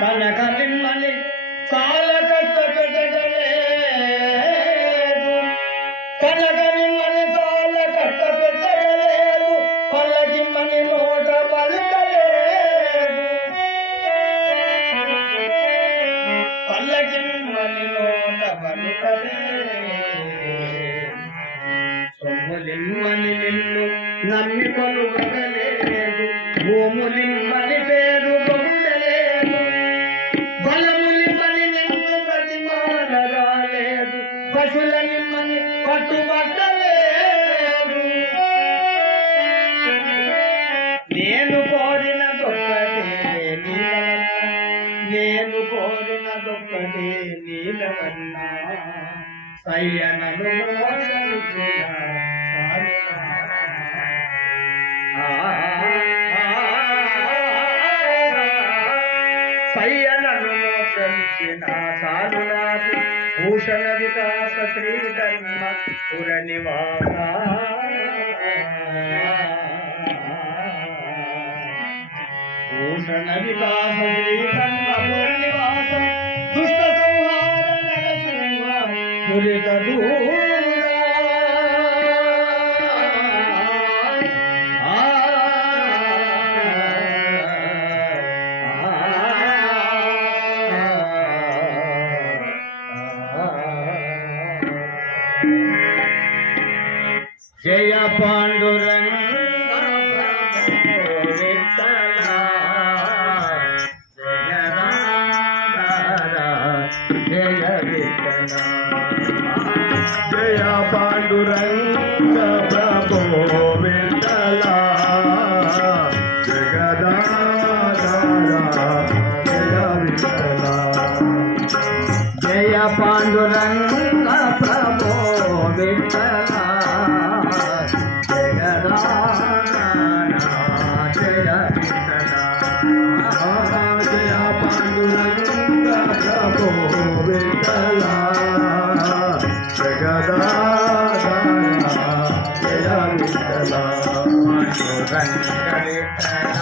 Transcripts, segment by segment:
కనక నిమ్మని చాలా కష్టపెట్టగలేదు కనక నిమ్మని చాలా కష్టపెట్టగలేదు పల్లకిమ్మని నోట పలుకలేదు పల్లకిమ్మని నోట పలుకలేదు సొమ్ములిమ్మని నిన్ను నమ్మి కొలుగలేదు భూములిమ్మని పేరు బహుడలేదు బలములిమ్మని నిన్ను ప్రతిమానరాలేదు పశులనిమ్మని పట్టుబట్టలేదు నేను కోరినదొక్కటే నేను కోరినదొక్కటే నీలవన్నా సయ్యనను సయ్యనను మోక్షించిన చాలు నాకు భూషణ వికాస శ్రీధర్మ పుర నివాస భూషణ వికాస శ్రీధర్మ పుర నివాస దుష్ట సంహార నరసింహ దురిత జయ పాండురంగ జయ విఠల జయ పాండురంగ ప్రభో విఠల జగదాధార జయ విఠల జయ పాండురంగ ప్రభో విఠల జయ విఠల జయ పాండురంగ ప్రభో విఠల జగదాధార జయ విఠల పాండురంగ విఠల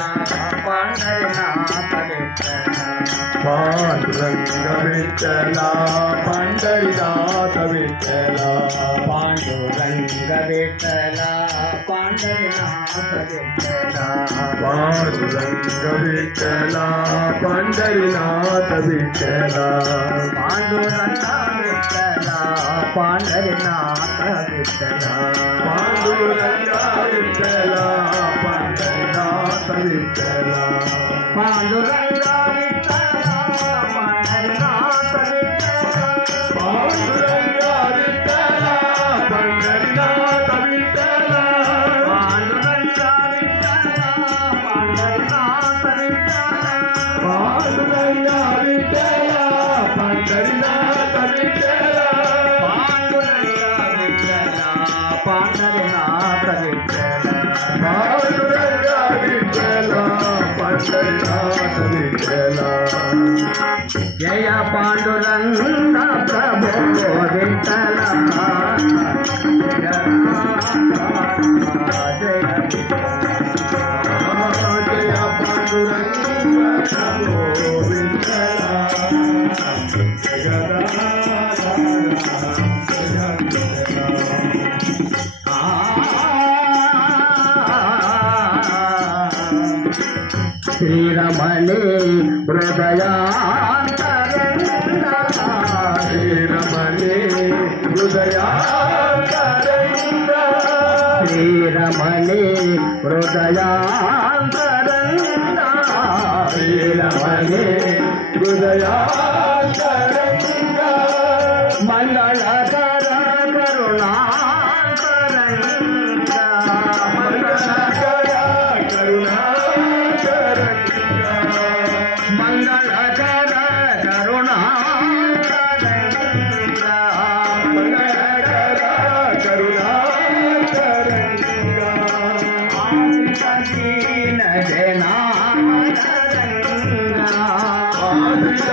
పండరినాథ విఠల పాండురంగ విఠల పండరినాథ విఠల పాండురంగ విఠల పండరినాథ విఠల పాండురంగ విఠల పండరినాథ విఠల పాండురంగ విఠల పండరినాథ విఠల పాండురంగ విఠల పండరినాథ విఠల పాండురంగ విఠల పండరినాథ విఠల పాండురంగ విఠల పండరినాథ విఠల పాండురంగ విఠల పండరినాథ విఠల పాండురంగ విఠల పండరినాథ విఠల పాండురంగ విఠల పండరినాథ విఠల జయ పాండురంగ ప్రభో విఠల జయ పాండురంగ ప్రభో విఠల శ్రీరమణి హృదయాంతరంగ శ్రీరమణి హృదయాంతరంగ శ్రీరమణి హృదయాంతరంగ శ్రీరమణి హృదయాంతరంగ మంగళకర కరుణాంతరంగ మంగళకర కరుణాంతరంగ మంగళకర కరుణాంతరంగ మంగళకర కరుణాంతరంగ ఆదిన జనామరంగ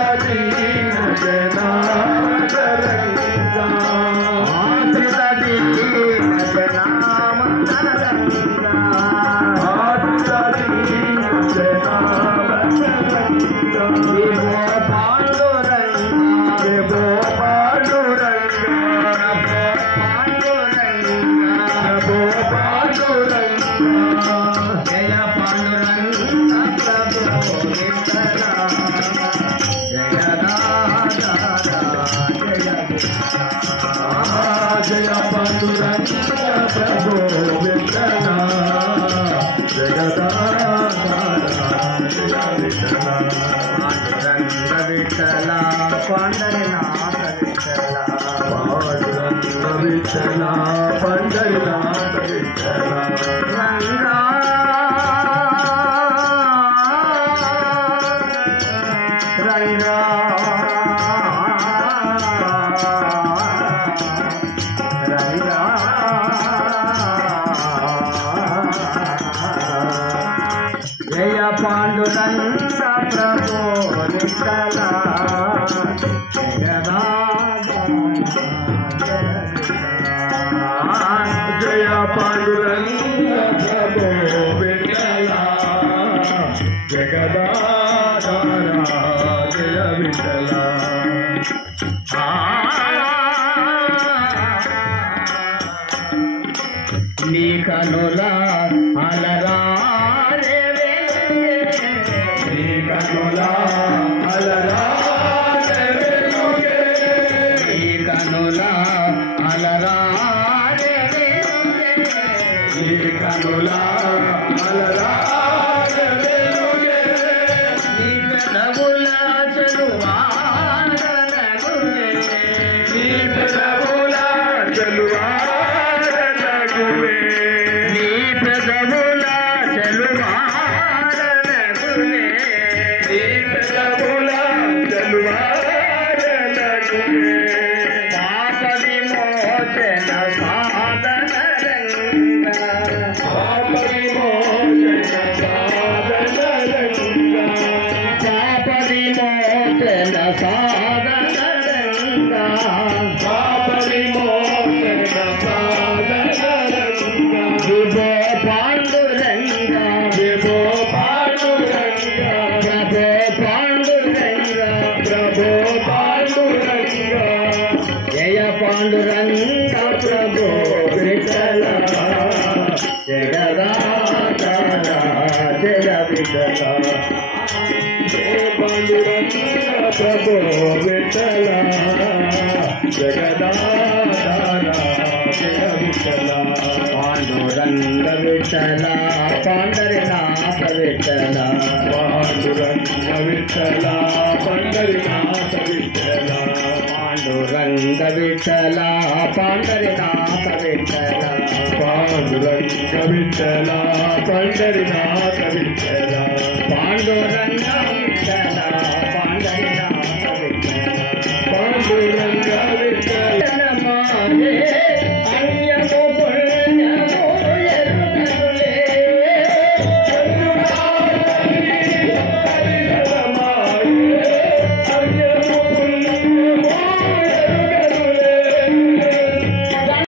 ఆదిన జనామరంగ ఆదిన జనామరంగ ఆదిన पांडुरंग प्रभो विठ्ठला जय पांडुरंग प्रभो विठ्ठला जगदाधारा जय विठ्ठला नी कनुला अलरा कनुला अलरा कनुला अलरा कनुला अलरा रघुला चलुआ रघुला चलुआ रघुवे रघुला चलुआ पांडुरंग प्रभो विठ्ठला जगदाधारा जय विठ्ठला जय पांडुरंग प्रभो विठ्ठला जगदाधारा जय विठ्ठला पांडुरंग विठ्ठला पंढरीनाथ विठ्ठला पांडुरंग विठ्ठला पंढरीनाथ विठ्ठला पांडुरंग विठ्ठला पंढरीनाथ विठ्ठला पांडुरंग विठ्ठला पंढरीनाथ विठ्ठला पांडुरंग